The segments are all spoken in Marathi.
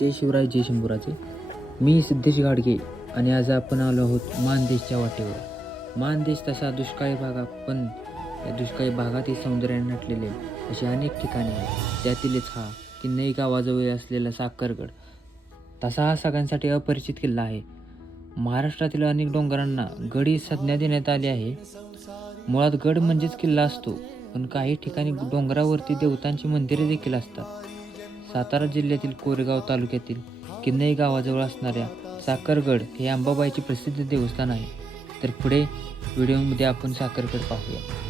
जय शिवराय जय शंभूराचे मी सिद्धेश गाडगे आणि आज आपण आलो आहोत मानदेशच्या वाटेवर. मानदेश तसा दुष्काळी भागा पण या दुष्काळी भागातही सौंदर्याने नटलेले अशी अनेक ठिकाणे आहेत. त्यातीलच हा किन्नई गावाजवळ असलेला साखरगड तसा हा सगळ्यांसाठी अपरिचित किल्ला आहे. महाराष्ट्रातील अनेक डोंगरांना गड ही संज्ञा देण्यात आली आहे. मुळात गड म्हणजेच किल्ला असतो पण काही ठिकाणी डोंगरावरती देवतांची मंदिरे देखील असतात. सातारा जिल्ह्यातील कोरेगाव तालुक्यातील किन्नई गावाजवळ असणाऱ्या साखरगड हे अंबाबाईचे प्रसिद्ध देवस्थान आहे. तर पुढे व्हिडिओमध्ये आपण साखरगड पाहूया.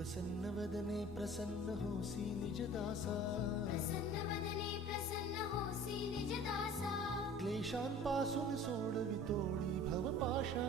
प्रसन्नवदने प्रसन्न होसि निजदासा। क्लेशान् पासुन सोडवितोडि भव पाशा